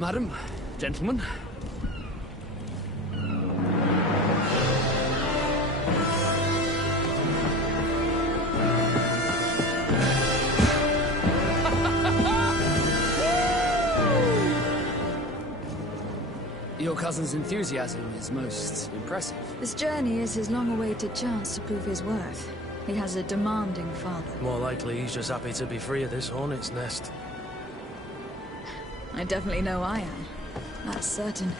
Madam, gentlemen. Your cousin's enthusiasm is most impressive. This journey is his long-awaited chance to prove his worth. He has a demanding father. More likely he's just happy to be free of this hornet's nest. I definitely know I am. That's certain.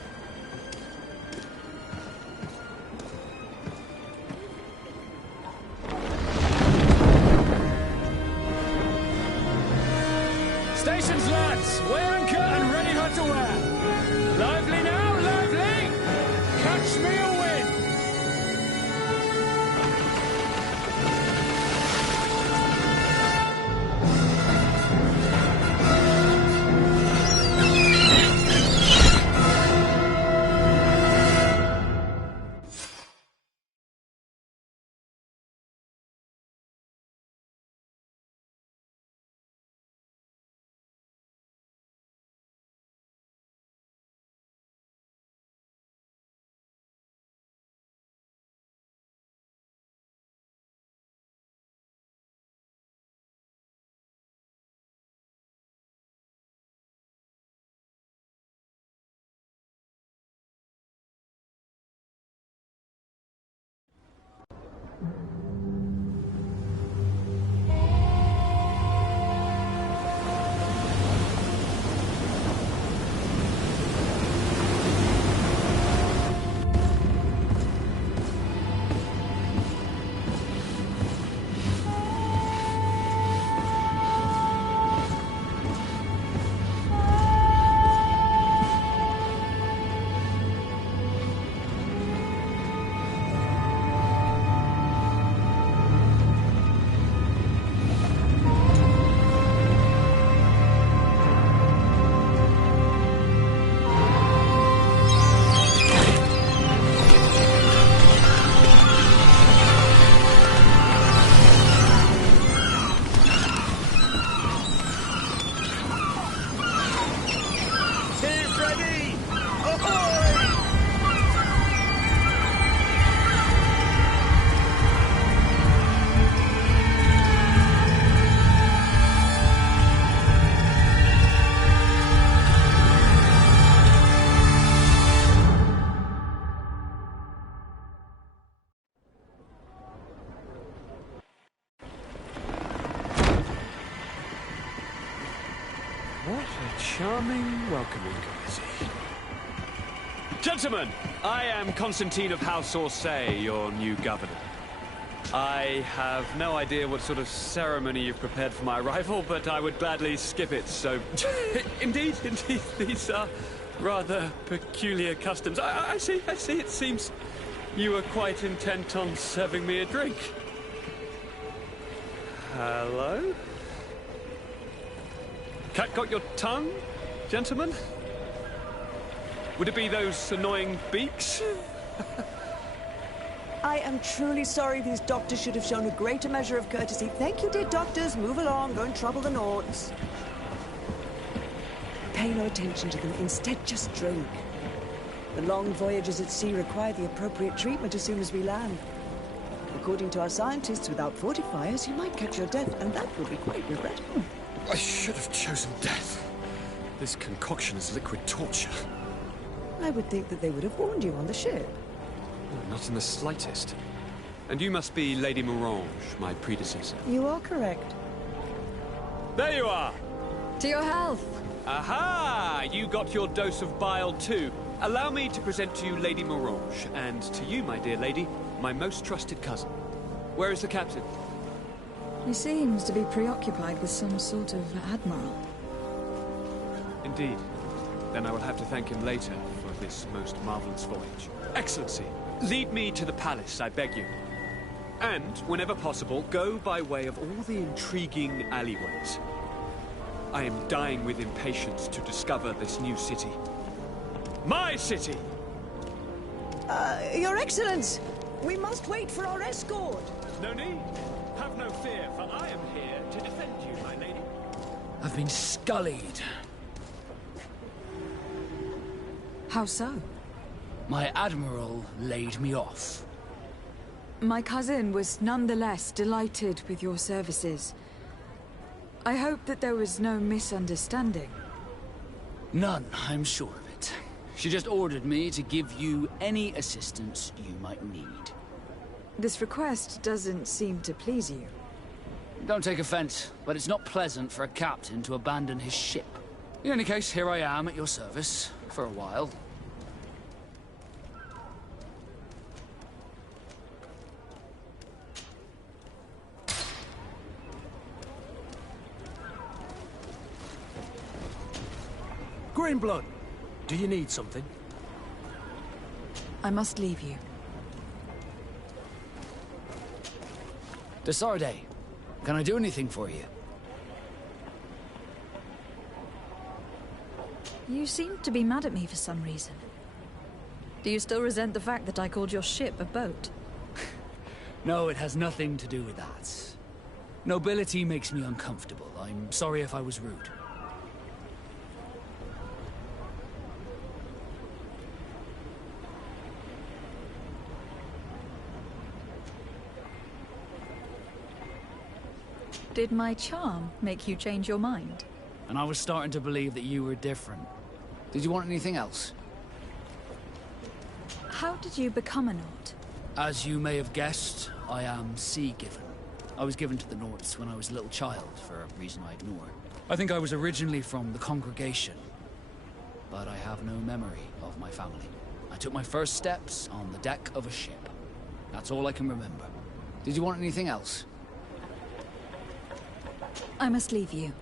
Stations, lads! Weigh anchor and ready her to wear. Lively now, lively! Catch me a wind! What a charming welcoming committee. Gentlemen, I am Constantine of House Orsay, your new governor. I have no idea what sort of ceremony you've prepared for my arrival, but I would gladly skip it, so... Indeed, these are rather peculiar customs. I see, it seems you were quite intent on serving me a drink. Hello? Cat got your tongue, gentlemen? Would it be those annoying beaks? I am truly sorry. These doctors should have shown a greater measure of courtesy. Thank you, dear doctors. Move along. Don't trouble the Nords. Pay no attention to them. Instead, just drink. The long voyages at sea require the appropriate treatment as soon as we land. According to our scientists, without fortifiers, you might catch your death, and that would be quite regrettable. I should have chosen death. This concoction is liquid torture. I would think that they would have warned you on the ship. Not in the slightest. And you must be Lady Morange, my predecessor. You are correct. There you are! To your health! Aha! You got your dose of bile too. Allow me to present to you Lady Morange, and to you, my dear lady, my most trusted cousin. Where is the captain? He seems to be preoccupied with some sort of admiral. Indeed. Then I will have to thank him later for this most marvelous voyage. Excellency, lead me to the palace, I beg you. And, whenever possible, go by way of all the intriguing alleyways. I am dying with impatience to discover this new city. My city! Your Excellence! We must wait for our escort! No need. Have no fear, for I am here to defend you, my lady. I've been scullied. How so? My admiral laid me off. My cousin was nonetheless delighted with your services. I hope that there was no misunderstanding. None, I'm sure of it. She just ordered me to give you any assistance you might need. This request doesn't seem to please you. Don't take offense, but it's not pleasant for a captain to abandon his ship. In any case, here I am at your service, for a while. Greenblood, do you need something? I must leave you. Desarde, can I do anything for you? You seem to be mad at me for some reason. Do you still resent the fact that I called your ship a boat? No, it has nothing to do with that. Nobility makes me uncomfortable. I'm sorry if I was rude. Did my charm make you change your mind? And I was starting to believe that you were different. Did you want anything else? How did you become a Nord? As you may have guessed, I am sea-given. I was given to the Nords when I was a little child, for a reason I ignore. I think I was originally from the congregation, but I have no memory of my family. I took my first steps on the deck of a ship. That's all I can remember. Did you want anything else? I must leave you.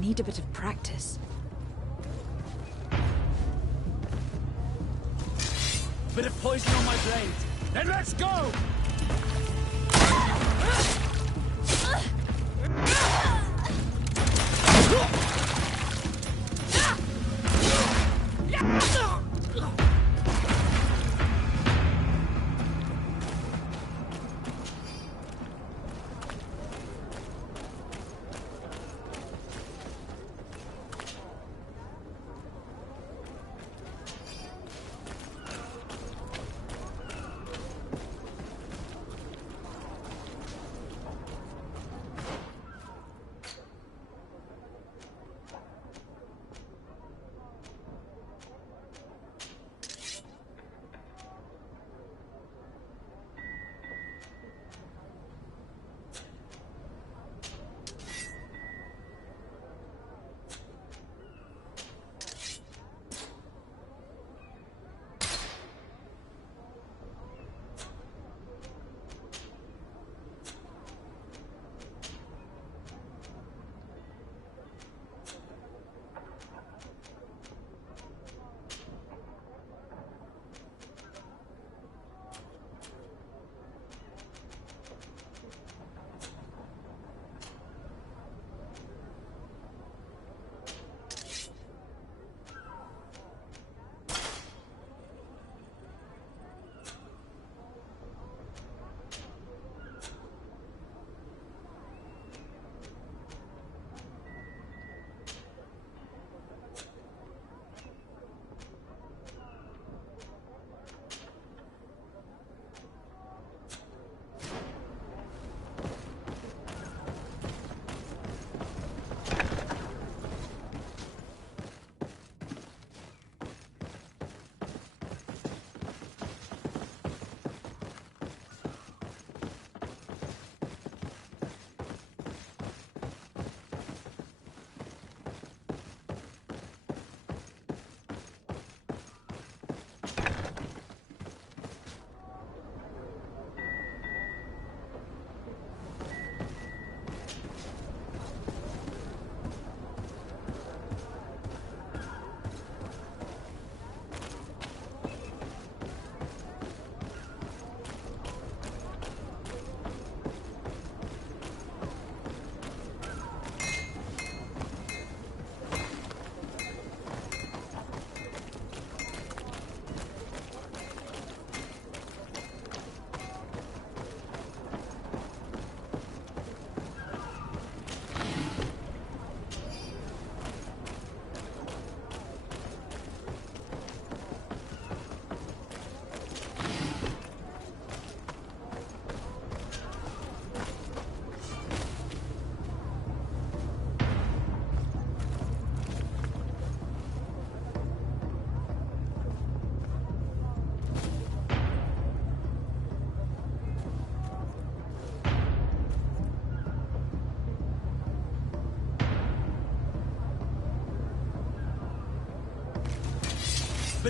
Need a bit of practice. Bit of poison on my blade. Then let's go!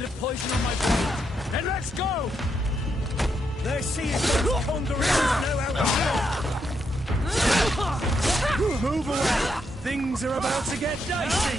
bit of poison on my blade. Then let's go! They see it goes pondering and know how to go. Move away! Things are about to get dicey!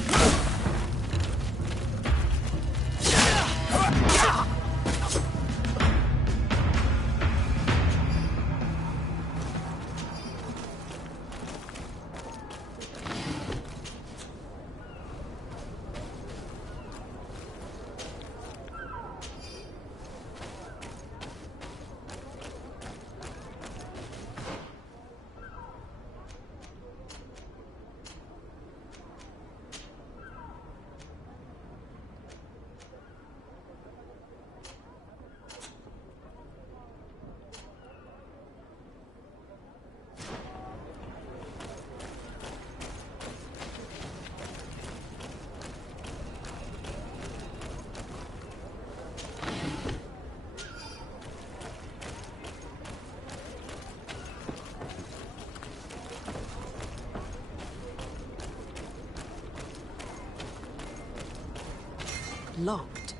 Locked.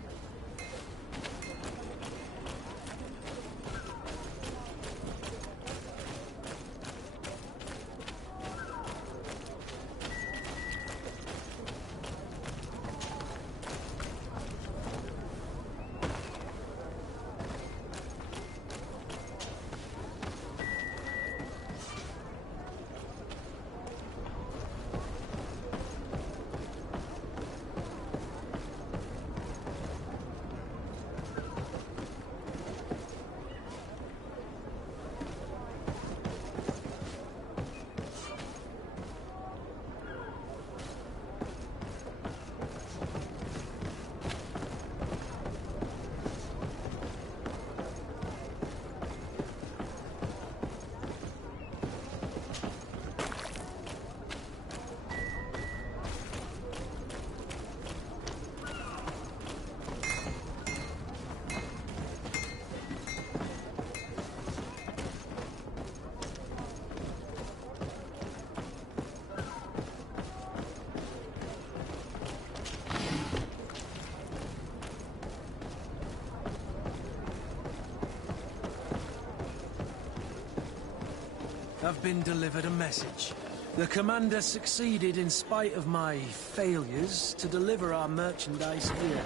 I've been delivered a message. The commander succeeded in spite of my failures to deliver our merchandise here.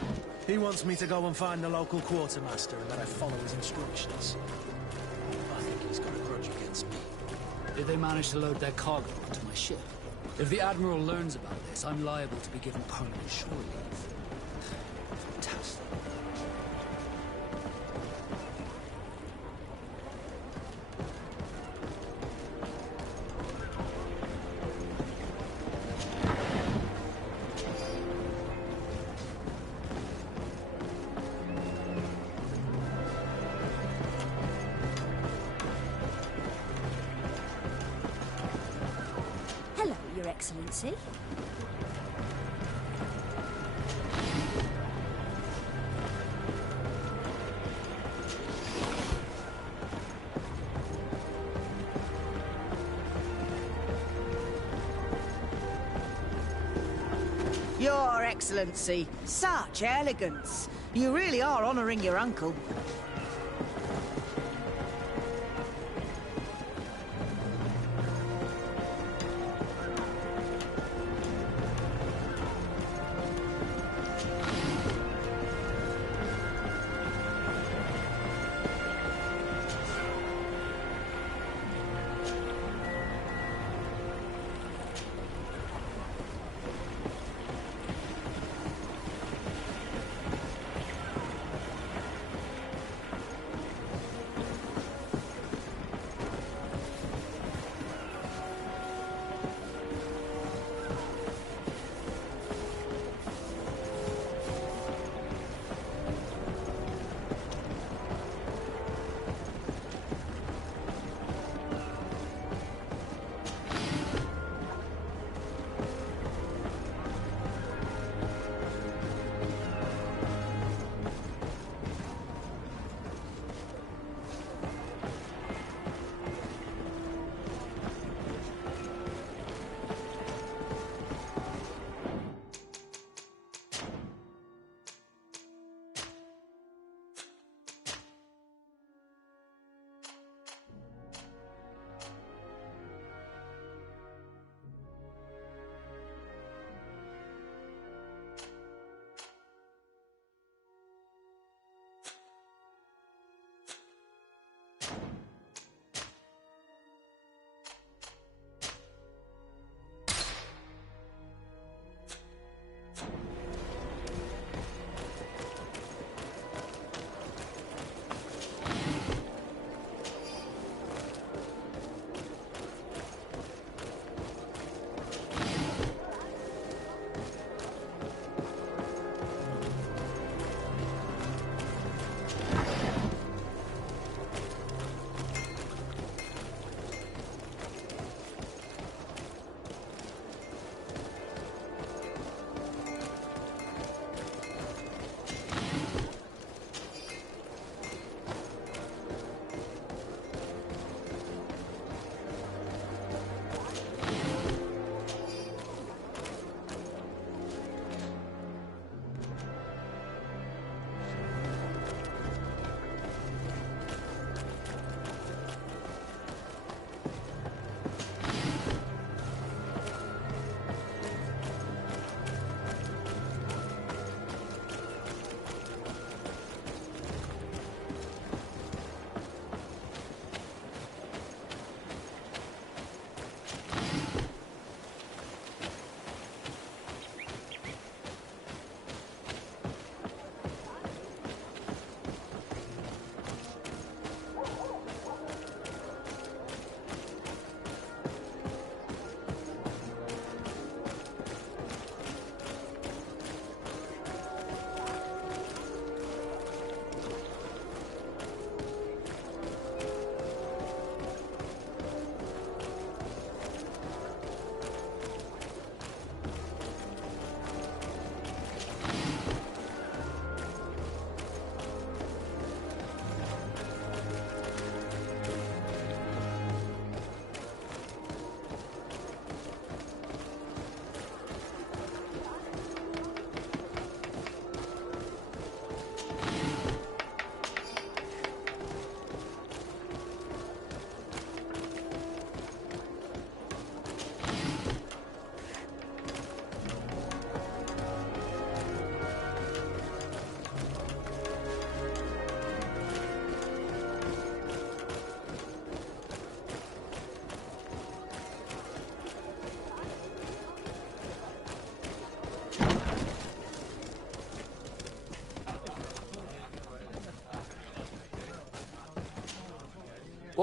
He wants me to go and find the local quartermaster and that I follow his instructions. I think he's got a grudge against me. Did they manage to load their cargo onto my ship? If the Admiral learns about this, I'm liable to be given permanent shore leave. Fantastic. Hello, Your Excellency. Your Excellency, such elegance. You really are honouring your uncle.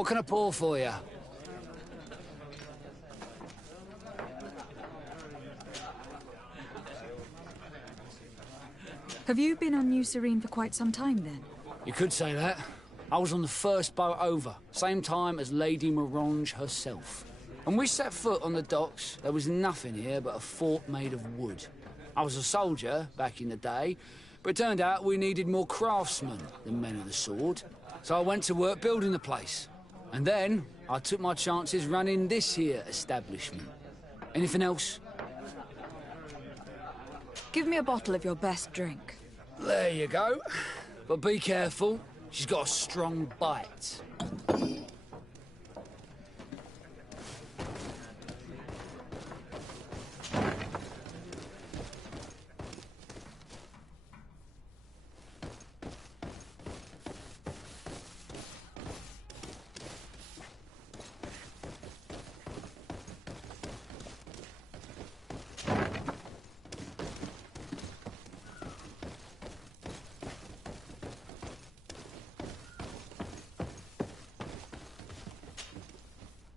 What can I pour for you? Have you been on New Serene for quite some time, then? You could say that. I was on the first boat over, same time as Lady Morange herself. When we set foot on the docks, there was nothing here but a fort made of wood. I was a soldier back in the day, but it turned out we needed more craftsmen than men of the sword. So I went to work building the place. And then I took my chances running this here establishment. Anything else? Give me a bottle of your best drink. There you go. But be careful, she's got a strong bite.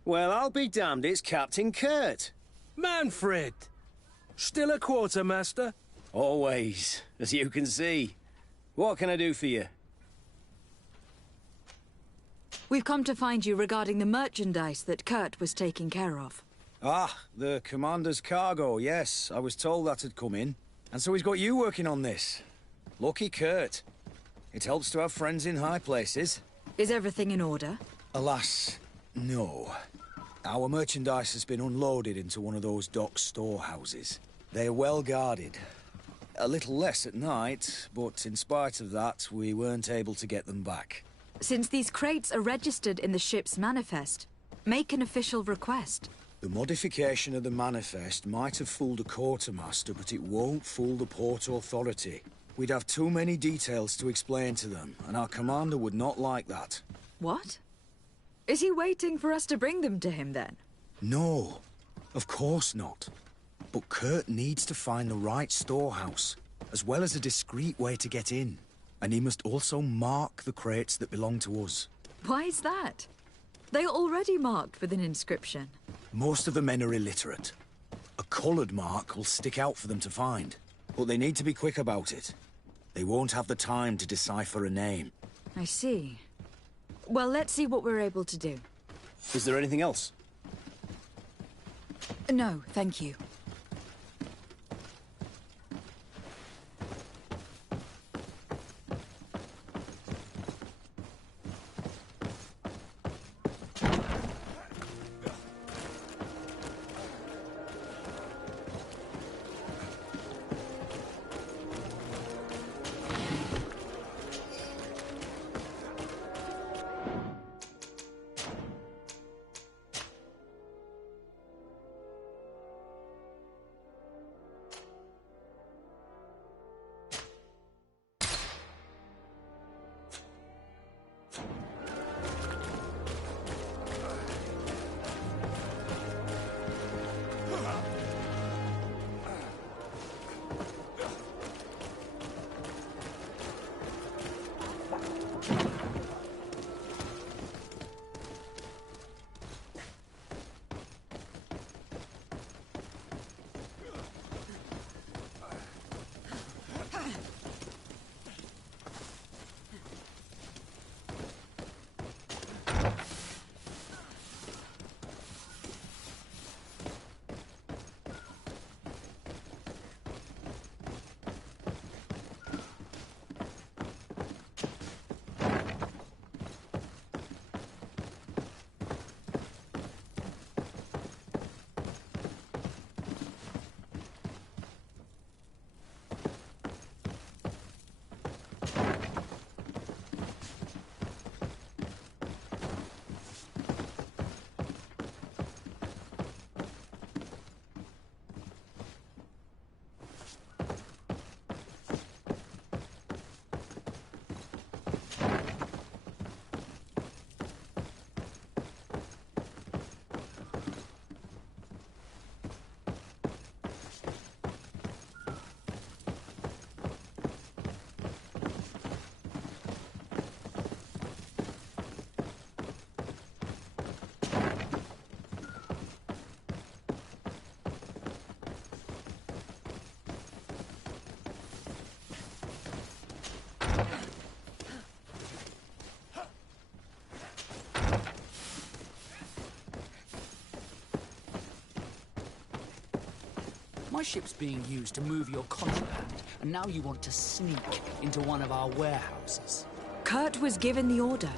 Well, I'll be damned, it's Captain Kurt. Manfred! Still a quartermaster? Always, as you can see. What can I do for you? We've come to find you regarding the merchandise that Kurt was taking care of. Ah, the commander's cargo, yes. I was told that had come in. And so he's got you working on this. Lucky Kurt. It helps to have friends in high places. Is everything in order? Alas, no. Our merchandise has been unloaded into one of those dock storehouses. They're well guarded. A little less at night, but in spite of that, we weren't able to get them back. Since these crates are registered in the ship's manifest, make an official request. The modification of the manifest might have fooled a quartermaster, but it won't fool the Port Authority. We'd have too many details to explain to them, and our commander would not like that. What? Is he waiting for us to bring them to him, then? No, of course not. But Kurt needs to find the right storehouse, as well as a discreet way to get in. And he must also mark the crates that belong to us. Why is that? They are already marked with an inscription. Most of the men are illiterate. A coloured mark will stick out for them to find. But they need to be quick about it. They won't have the time to decipher a name. I see. Well, let's see what we're able to do. Is there anything else? No, thank you. My ship's being used to move your contraband, and now you want to sneak into one of our warehouses. Kurt was given the order.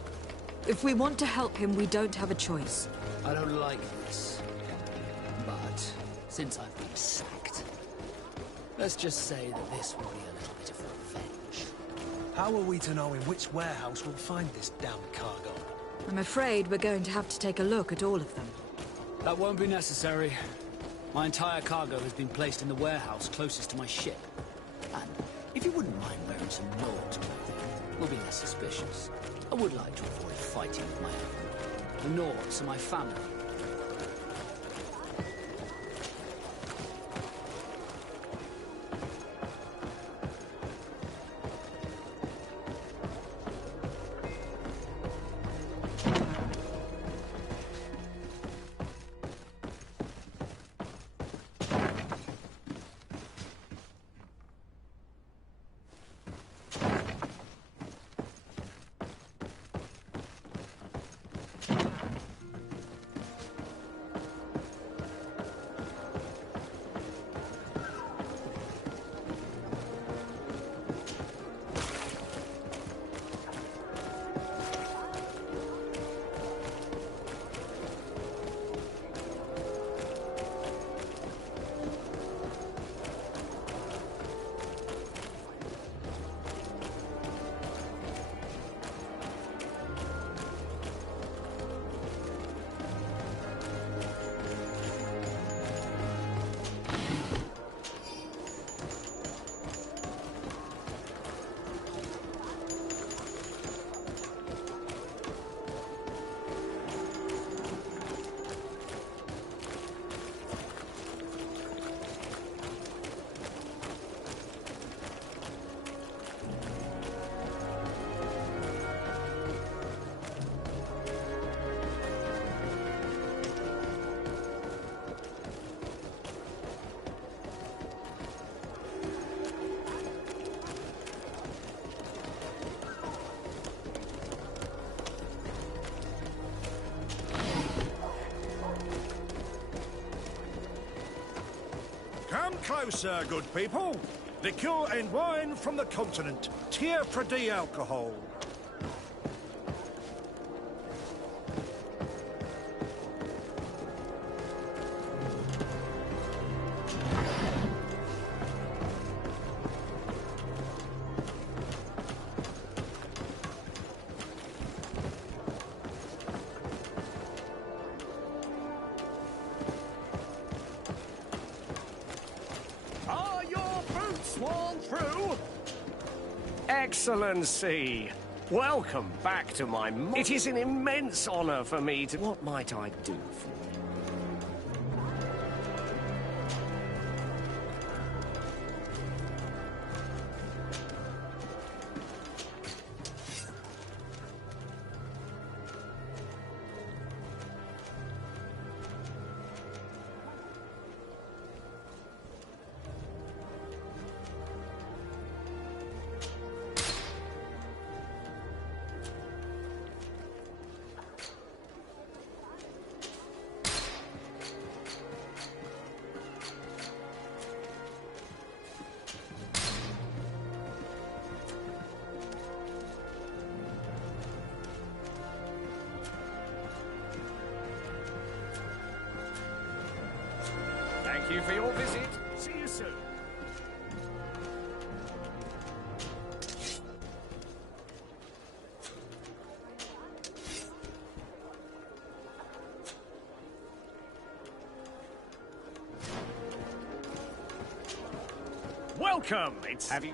If we want to help him, we don't have a choice. I don't like this. But since I've been sacked, let's just say that this will be a little bit of revenge. How are we to know in which warehouse we'll find this damned cargo? I'm afraid we're going to have to take a look at all of them. That won't be necessary. My entire cargo has been placed in the warehouse closest to my ship. And if you wouldn't mind wearing some Nord clothing, we'll be less suspicious. I would like to avoid fighting with my own. The Nords are my family. Come closer, good people. Liqueur and wine from the continent. Tier Pradi alcohol. Are your boots worn through? Excellency, welcome back to my... It is an immense honor for me to... What might I do for you? Thank you for your visit. See you soon. Welcome. Have you...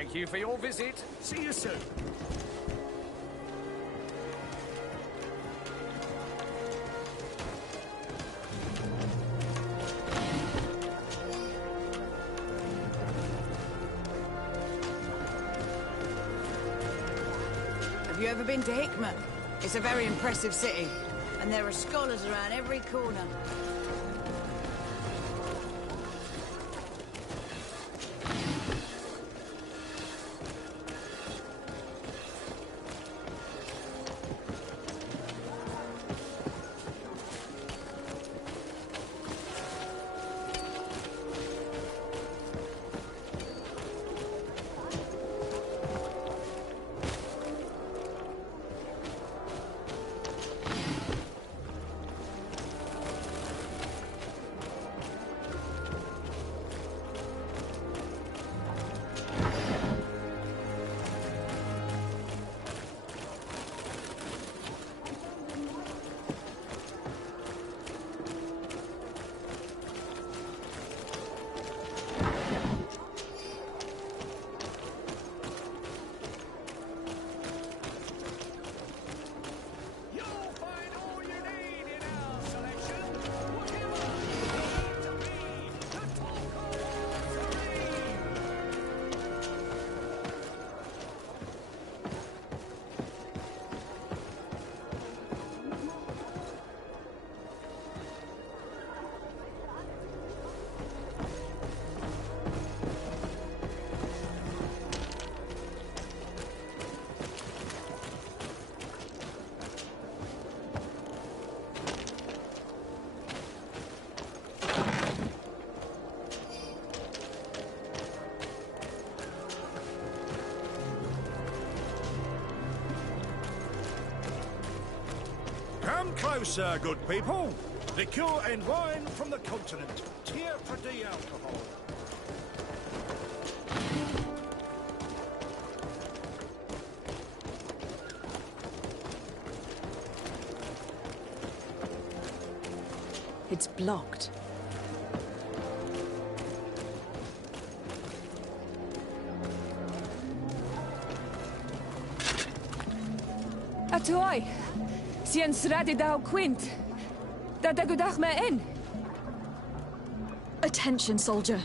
Thank you for your visit. See you soon. Have you ever been to Hickman? It's a very impressive city, and there are scholars around every corner. Come closer, good people. Liqueur and wine from the continent. Tier Pradi alcohol. It's blocked. Atoy, sien sradi dau quint. Dadagudach me in. Attention, soldier.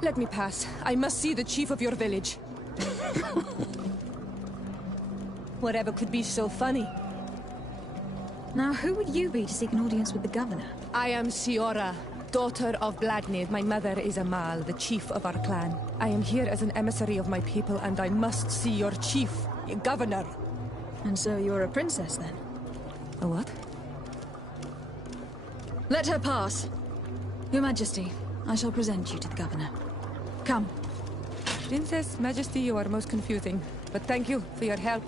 Let me pass. I must see the chief of your village. Whatever could be so funny? Now, who would you be to seek an audience with the governor? I am Siora, daughter of Bladnid. My mother is Amal, the chief of our clan. I am here as an emissary of my people, and I must see your chief, your governor. And so you're a princess, then? A what? Let her pass. Your Majesty, I shall present you to the governor. Come. Princess, Majesty, you are most confusing. But thank you for your help.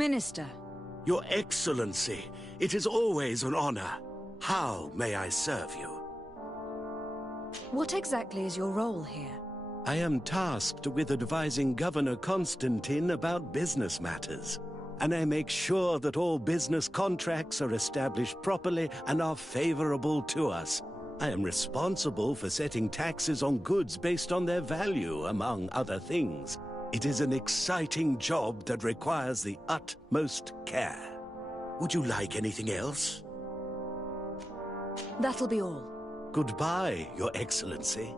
Minister. Your Excellency, it is always an honor. How may I serve you? What exactly is your role here? I am tasked with advising Governor Constantine about business matters. And I make sure that all business contracts are established properly and are favorable to us. I am responsible for setting taxes on goods based on their value, among other things. It is an exciting job that requires the utmost care. Would you like anything else? That'll be all. Goodbye, Your Excellency.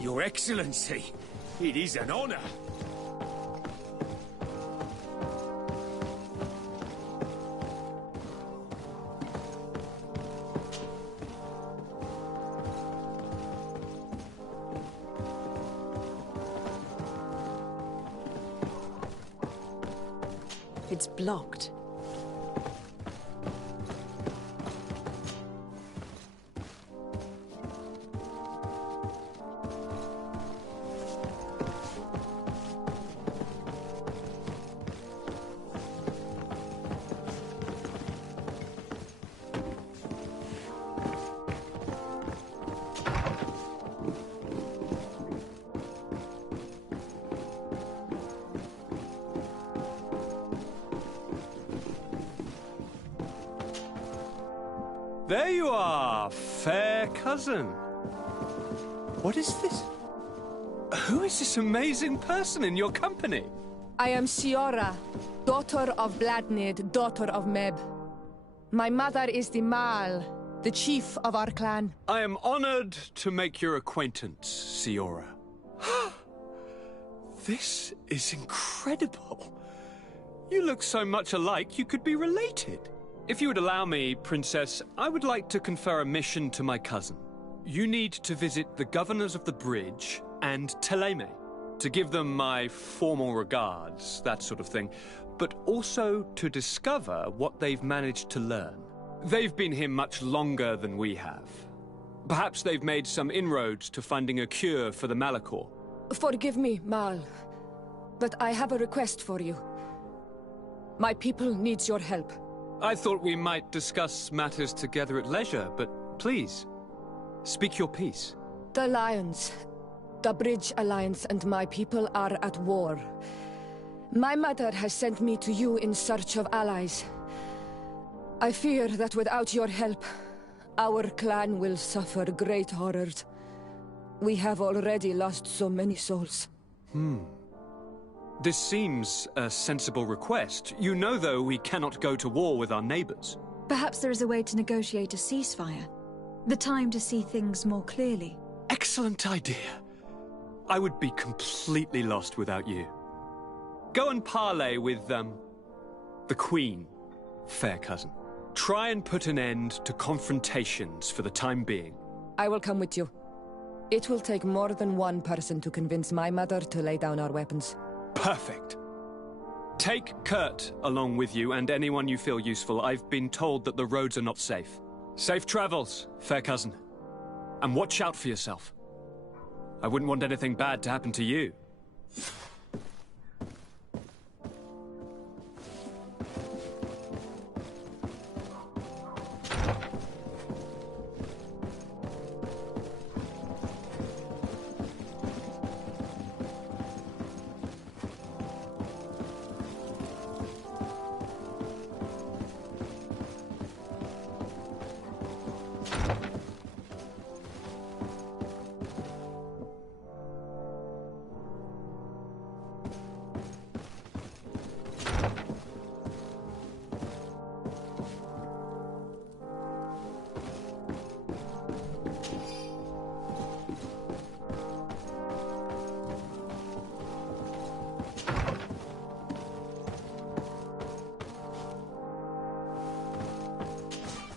Your Excellency, it is an honor. It's blocked. There you are, fair cousin. What is this? Who is this amazing person in your company? I am Siora, daughter of Bladnid, daughter of Meb. My mother is the Mal, the chief of our clan. I am honored to make your acquaintance, Siora. This is incredible. You look so much alike you could be related. If you would allow me, Princess, I would like to confer a mission to my cousin. You need to visit the governors of the bridge and Teleme, to give them my formal regards, that sort of thing, but also to discover what they've managed to learn. They've been here much longer than we have. Perhaps they've made some inroads to finding a cure for the Malachor. Forgive me, Mal, but I have a request for you. My people needs your help. I thought we might discuss matters together at leisure, but please, speak your piece. The Lions, the Bridge Alliance and my people are at war. My mother has sent me to you in search of allies. I fear that without your help, our clan will suffer great horrors. We have already lost so many souls. This seems a sensible request. You know, though, we cannot go to war with our neighbors. Perhaps there is a way to negotiate a ceasefire. The time to see things more clearly. Excellent idea. I would be completely lost without you. Go and parley with, the Queen, fair cousin. Try and put an end to confrontations for the time being. I will come with you. It will take more than one person to convince my mother to lay down our weapons. Perfect. Take Kurt along with you and anyone you feel useful. I've been told that the roads are not safe. Safe travels, fair cousin. And watch out for yourself. I wouldn't want anything bad to happen to you.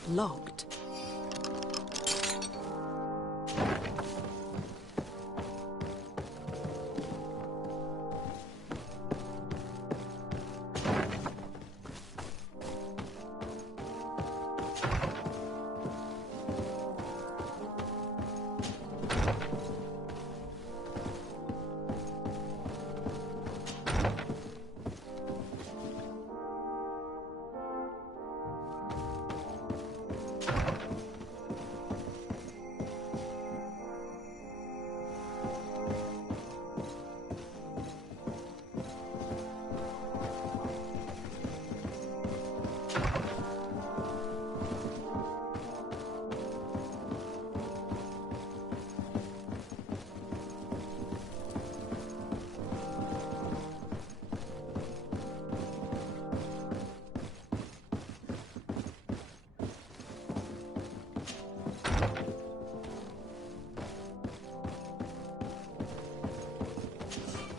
Locked.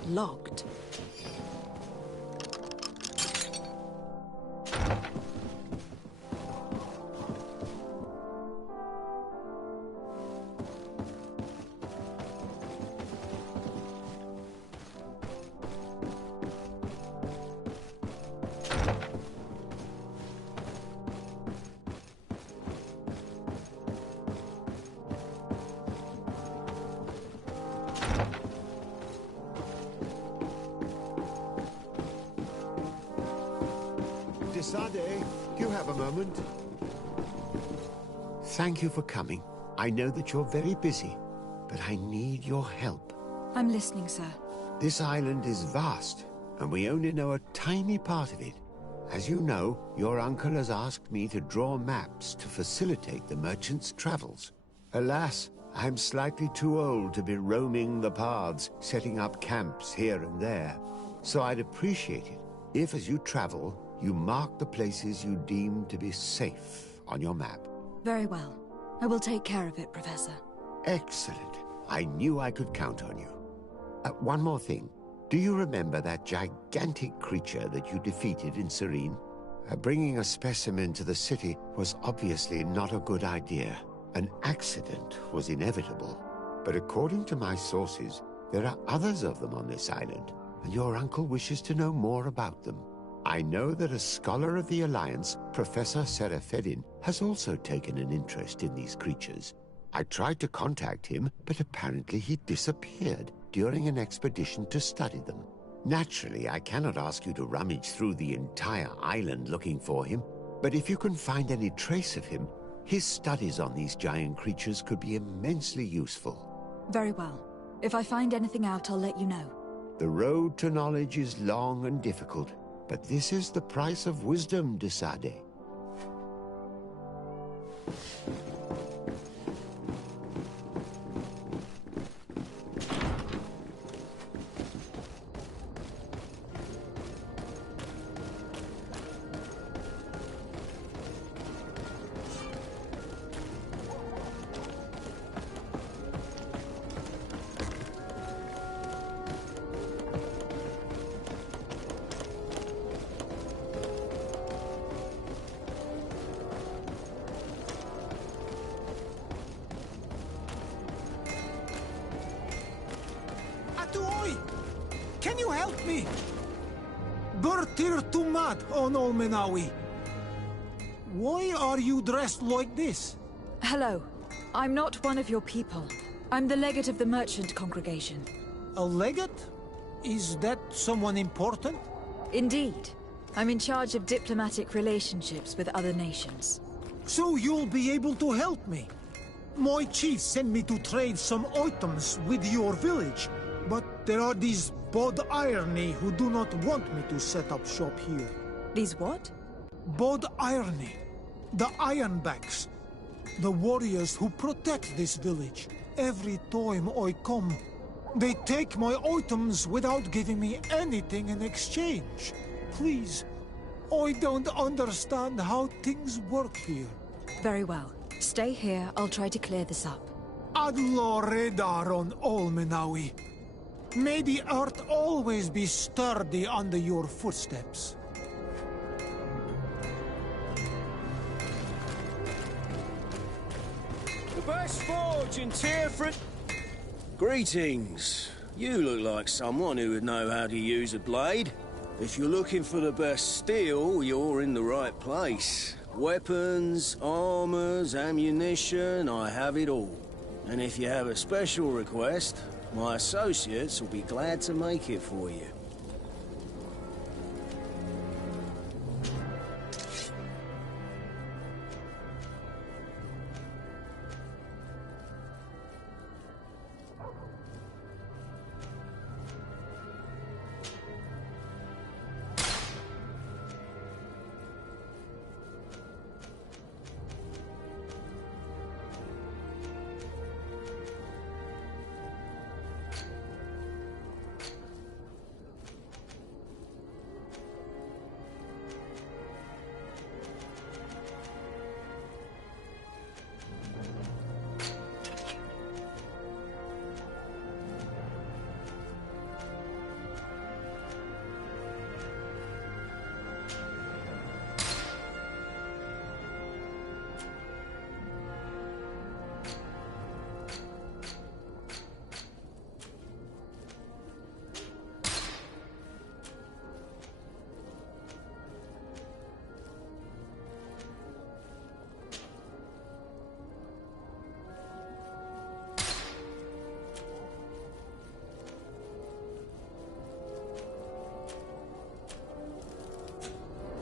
Locked. Desade, do you have a moment? Thank you for coming. I know that you're very busy, but I need your help. I'm listening, sir. This island is vast, and we only know a tiny part of it. As you know, your uncle has asked me to draw maps to facilitate the merchant's travels. Alas, I'm slightly too old to be roaming the paths, setting up camps here and there. So I'd appreciate it if, as you travel, you mark the places you deem to be safe on your map. Very well. I will take care of it, Professor. Excellent. I knew I could count on you. One more thing. Do you remember that gigantic creature that you defeated in Serene? Bringing a specimen to the city was obviously not a good idea. An accident was inevitable. But according to my sources, there are others of them on this island, and your uncle wishes to know more about them. I know that a scholar of the Alliance, Professor Serafedin, has also taken an interest in these creatures. I tried to contact him, but apparently he disappeared during an expedition to study them. Naturally, I cannot ask you to rummage through the entire island looking for him, but if you can find any trace of him, his studies on these giant creatures could be immensely useful. Very well. If I find anything out, I'll let you know. The road to knowledge is long and difficult, but this is the price of wisdom, Desade. Can you help me? Bertir Tumad on Olmenawi. Why are you dressed like this? Hello. I'm not one of your people. I'm the legate of the merchant congregation. A legate? Is that someone important? Indeed. I'm in charge of diplomatic relationships with other nations. So you'll be able to help me. My chief sent me to trade some items with your village, but there are these Bod Irony who do not want me to set up shop here. These what? Bod Irony. The Ironbacks. The warriors who protect this village. Every time I come, they take my items without giving me anything in exchange. Please, I don't understand how things work here. Very well. Stay here, I'll try to clear this up. Adlo Redar on Olmenawi. May the earth always be sturdy under your footsteps. best forge in Tearford. Greetings. You look like someone who would know how to use a blade. If you're looking for the best steel, you're in the right place. Weapons, armors, ammunition, I have it all. And if you have a special request, my associates will be glad to make it for you.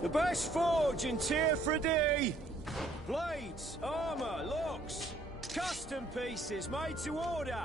The best forge in Tearford. Blades, armor, locks, custom pieces made to order.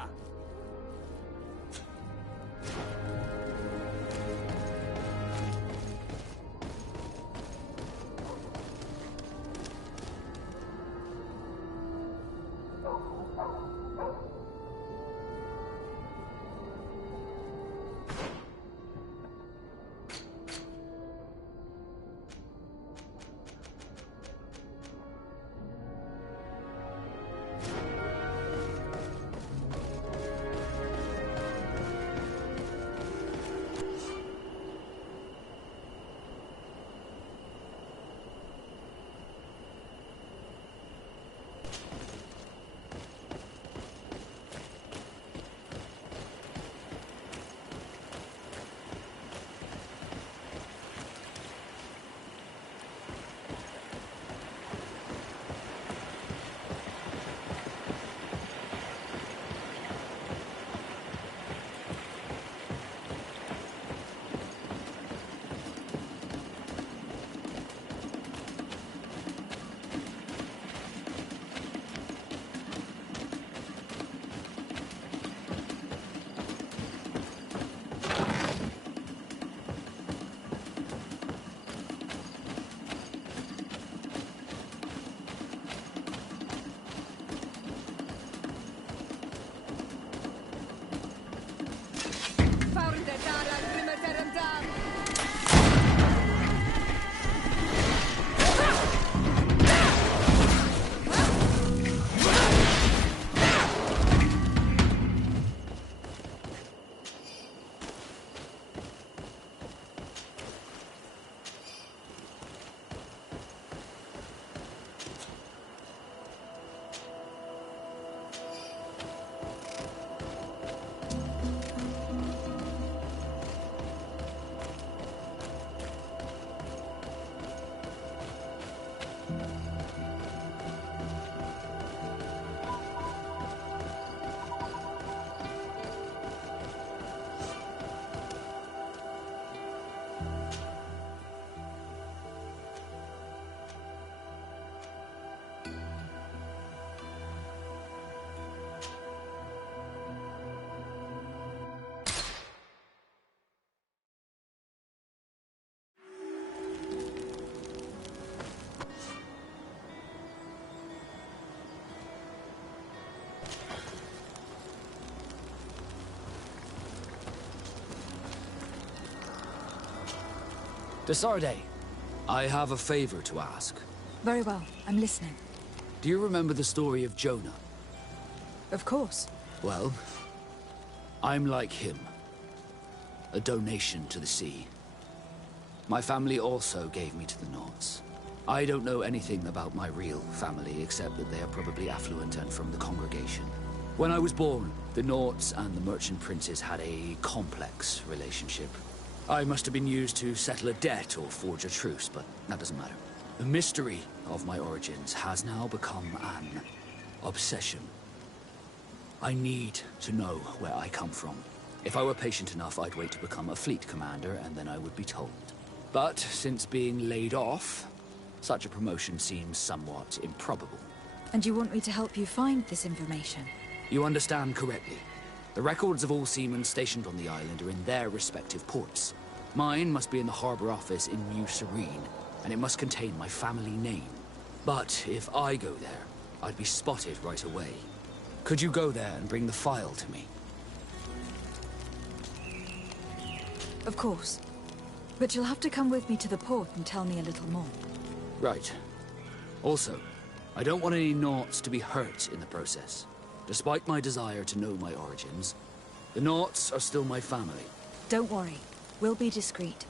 Desarde, I have a favor to ask. Very well, I'm listening. Do you remember the story of Jonah? Of course. Well, I'm like him. A donation to the sea. My family also gave me to the Nords. I don't know anything about my real family, except that they are probably affluent and from the congregation. When I was born, the Norts and the merchant princes had a complex relationship. I must have been used to settle a debt or forge a truce, but that doesn't matter. The mystery of my origins has now become an obsession. I need to know where I come from. If I were patient enough, I'd wait to become a fleet commander, and then I would be told. But since being laid off, such a promotion seems somewhat improbable. And you want me to help you find this information? You understand correctly. The records of all seamen stationed on the island are in their respective ports. Mine must be in the harbor office in New Serene, and it must contain my family name. But if I go there, I'd be spotted right away. Could you go there and bring the file to me? Of course. But you'll have to come with me to the port and tell me a little more. Right. Also, I don't want any Norts to be hurt in the process. Despite my desire to know my origins, the Norts are still my family. Don't worry. We'll be discreet.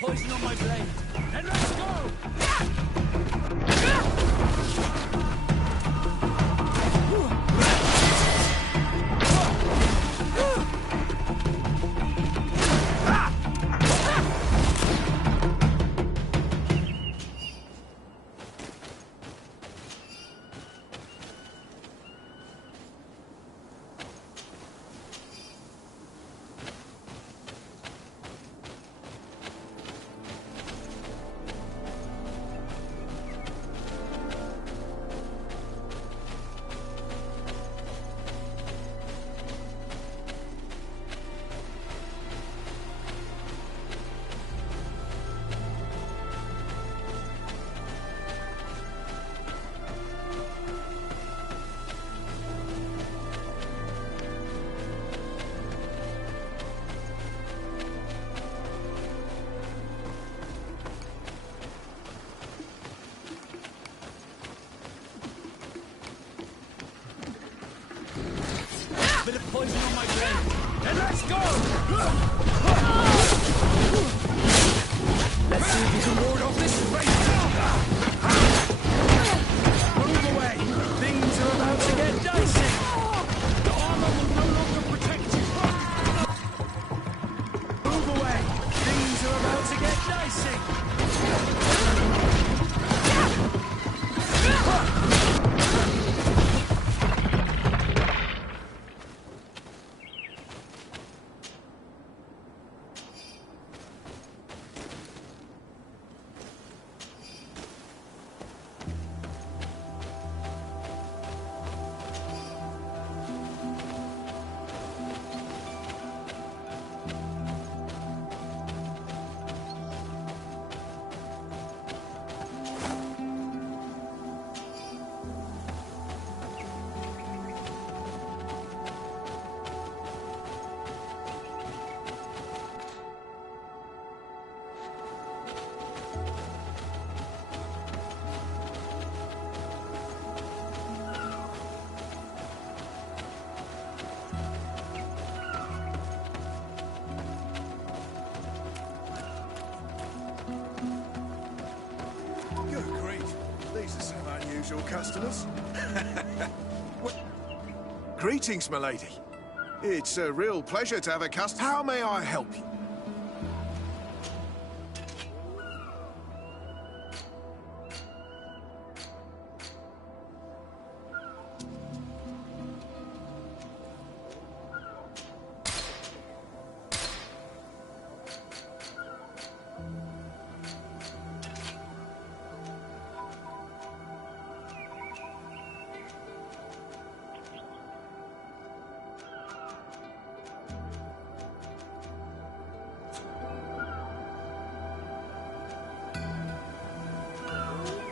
poison on my blade. Then let's go! Bit of poison on my blade. Then let's go! Let's see if you can ward off this race. Move away. Things are about to get dicey. The armor will no longer protect you. Move away. Things are about to get dicey. Usual customers. Greetings, my lady. It's a real pleasure to have a customer. How may I help you?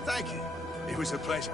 Thank you. It was a pleasure.